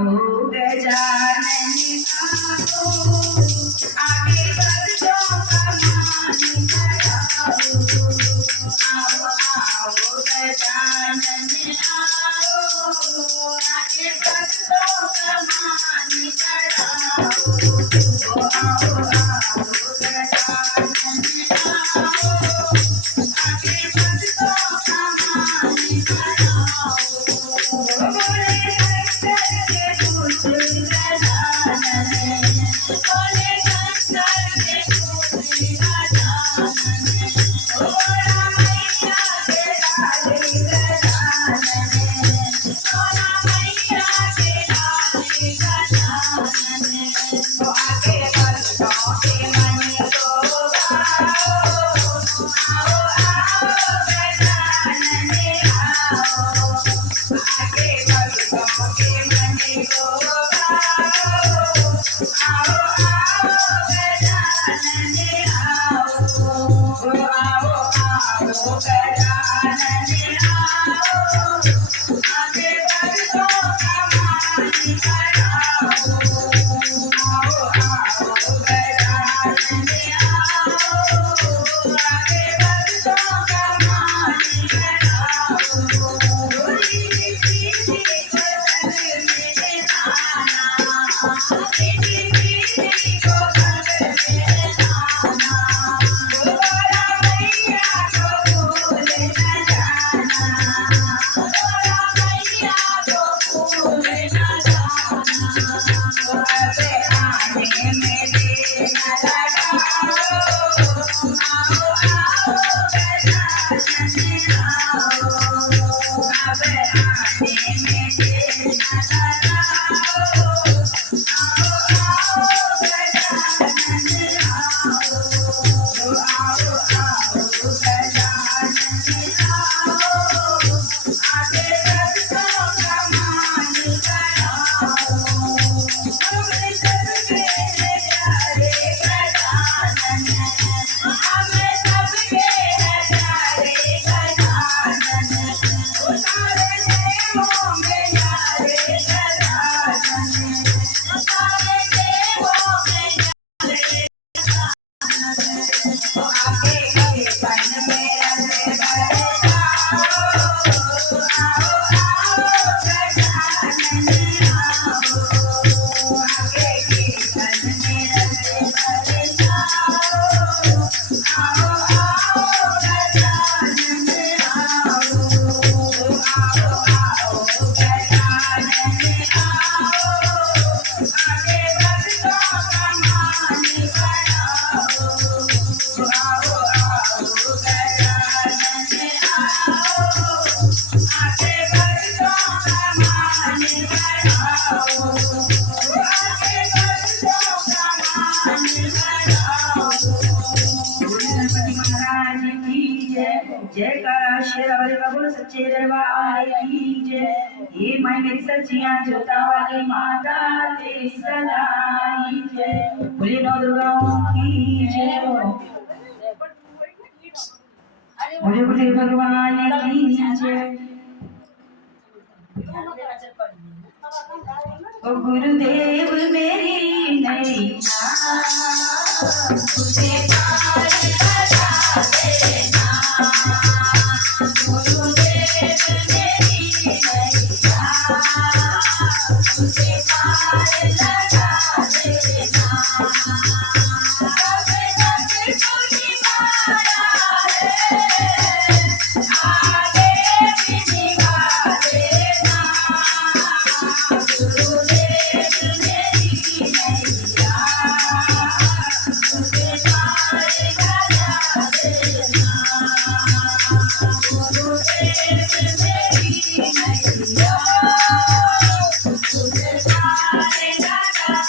आओ गजानन आओ, आगे भक्तों का मान बढ़ाओ। आओ आओ गजानन आओ, आगे भक्तों का मान बढ़ाओ। आओ आओ गजानन आओ, आगे भक्तों का मान बढ़ाओ। बोले शंकर के पुत्र गजानन, बोले शंकर के पुत्र गजानन, भोला मैया के लाल गजानन, भोला मैया के लाल गजानन। तो आगे भक्तों के मन को भाओ, आओ आओ गजानन आओ, आगे भक्तों के मन को भाओ, आओ आओ गजानन आओ। आओ आओ गजानन आओ, आगे भक्तों का मान बढ़ाओ। आओ आओ गजानन आओ, आगे भक्तों का मान बढ़ाओ। डोली सीधी बदन में आना, सीधी सीधी बदन में आना, भोला मैया को भूल न जाना, भोला मैया को भूल न जाना। अब आने में देर न लगाओ, आओ आओ गजानन आओ, अब आने में देर न लगाओ, आओ आओ गजानन आओ। आओ आओ गजानन आओ, आगे भक्तों का मान बढ़ाओ। हमें सबके है प्यारे गजानन, हमें सबके है प्यारे गजानन, सारे देवों में प्यारे गजानन, सारे देवों में प्यारे गजानन। तो आगे कीर्तन में रस भर जाओ, आओ आओ गजानन आओ, आगे कीर्तन में रस भर जाओ, आओ आओ गजानन आओ। आओ आओ गजानन आओ, आगे भक्तों का मान बढ़ाओ। आओ आओ गजानन आओ, आगे भक्तों का मान बढ़ाओ। आगे भक्तों का मान बढ़ाओ। गणपति महाराज की जय, जयकारा शेरावाली बाबा सच्चे दरबार की जय। ये माई मेरी सच्चियां जोता वाली माता तेरी सदाई जय। बोलिए नौ दुर्गाओं की जय, बोलिए बोलिए भगवान की जय। ओ गुरुदेव मेरी नैया तुझे पार लगा देना, गुरुदेव मेरी नैया तुझे पार लगा देना। अब तक तुझी माया है, आगे भी निभा देना, गुरुदेव मेरी नैया तुझे पार लगा देना, गुरुदेव मेरी नैया तुझे पार लगा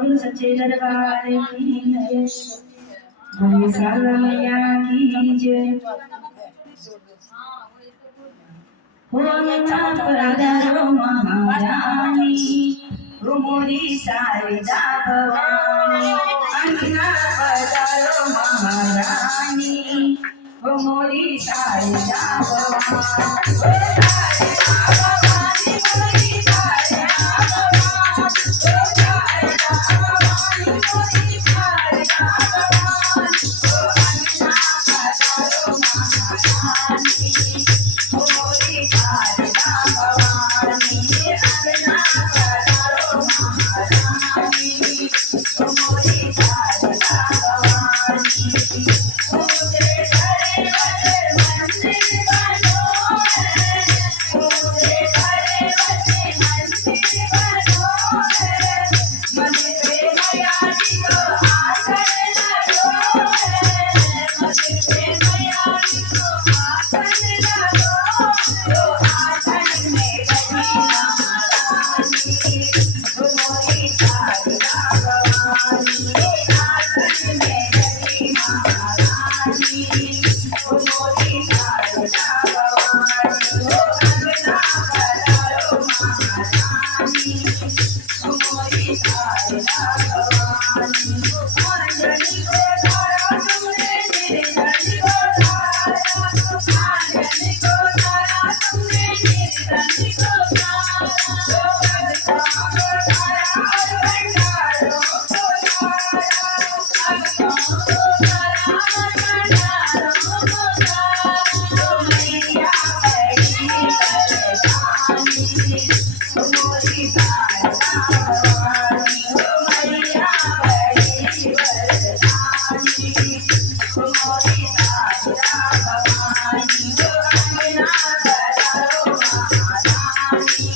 प्रभु सच्चे दरबार की जय। बोले साला मैया की जय। हो अंगना पधारो महारानी, हो मोरी शारदा भवानी। अंगना पधारो महारानी, हो मोरी शारदा भवानी। हो शारदा भवानी, मोरी शारदा भवानी। हो शारदा भवानी, मोरी शारदा भवानी। हो अंगना पधारो महारानी, हो मोरी शारदा भवानी। अंगना पधारो महारानी, हो मोरी शारदा भवानी। मुझे घरे बसे मंदिर बनो है, मुझे घरे बसे मंदिर बनो है। मन पे मैया जी को आसन लगो है, मन पे मैया जी को आसन लगो। तो आसन में बैठी महारानी, हो मोरी शारदा भवानी। आसन में बैठी महारानी, हो मोरी शारदा भवानी। हो अंगना पधारो महारानी, हो मोरी शारदा भवानी। अंजनी को धारा तुमने, निर्जनी को धारा। अंजनी को धारा तुमने, निर्जनी को धारा। भगता को धारा और भंडारों को धारा। भगतों को धारा और भंडारों को धारा। तो मैया बड़ी बरदानी, हो मोरी शारदा भवानी। हो मैया बड़ी बरदानी, हो मोरी शारदा भवानी। हो अंगना पधारो महारानी,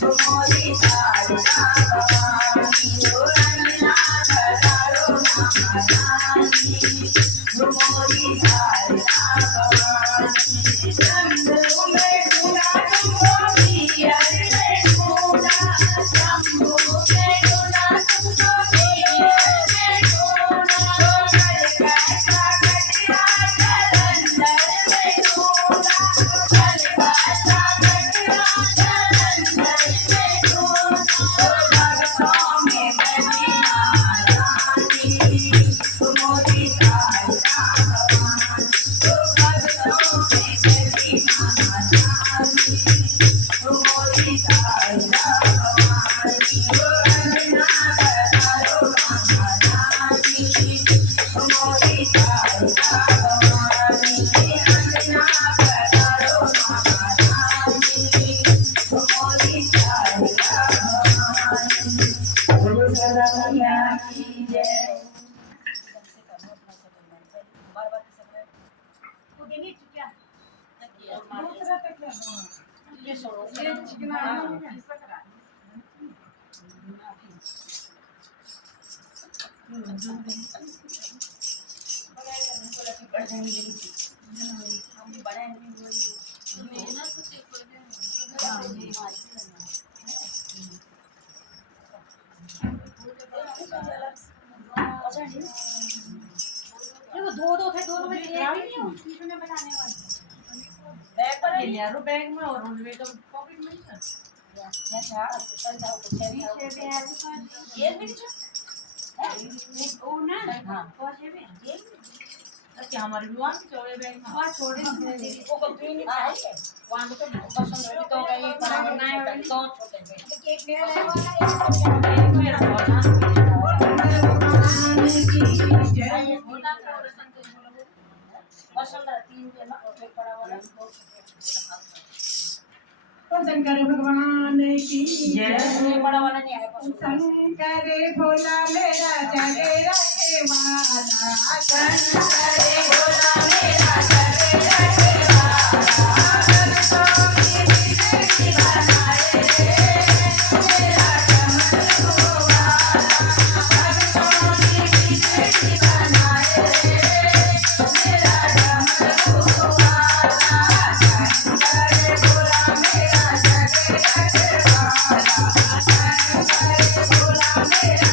हो मोरी शारदा भवानी। हो अंगना पधारो महारानी, हो मोरी शारदा भवानी। शंभू में ढूंढा तुमको, पियर में ढूंढा। शंभू में ढूंढा तुमको, पियर में ढूंढा। कलकत्ता कटिया जलंधर में ढूंढा। कलकत्ता कटिया जलंधर में ढूंढा। भगतों में बनी महारानी, हो मोरी शारदा भवानी। भगतों में बनी महारानी, हो मोरी शारदा भवानी। अंगना पधारो महारानी, हो मोरी शारदा भवानी। अंगना पधारो महारानी, हो मोरी शारदा भवानी। बोलो सदा मैया की जय। देखो दो थे, दो में एक भी नहीं हो ट्यूशन बनाने वाले। बैग पर ले लिया, बैग में और उनमें तो पॉकेट में ही था। अच्छा चल जाओ कुछ है ये भी ओ ना हां बहुत है ये अच्छा हमारे दुकान के चौड़े बैग में और छोटे वो कंपनी में चाहिए वहां तो पसंद है तो कहीं बनाना है तो छोटे बैग एक मेरा ले वाला एक मेरा वाला जय बोला पसंद है तीन के ना बड़ा वाला शंकर भगवान की जय बड़ा वाला नहीं आया शंकर भोला मेरा जगे रखे वाला शंकर भोला मेरा जगे रखे वाला भक्तों की जिंदगी बनाए मेरा कमल वाला भक्तों की जिंदगी बनाए मेरा कमल वाला शंकर भोला मेरा जगे रखे वाला शंकर भोला मेरा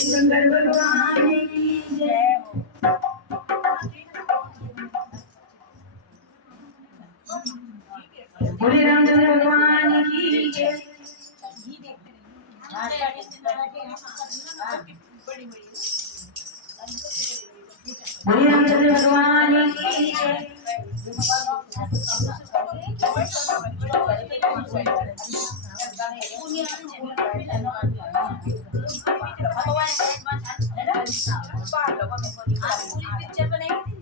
शंकर भगवान की जय। बोले रामचंद्र भगवान की जय। बोले रामचंद्र भगवान की जय। पिक्चर बनाई थी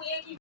ना,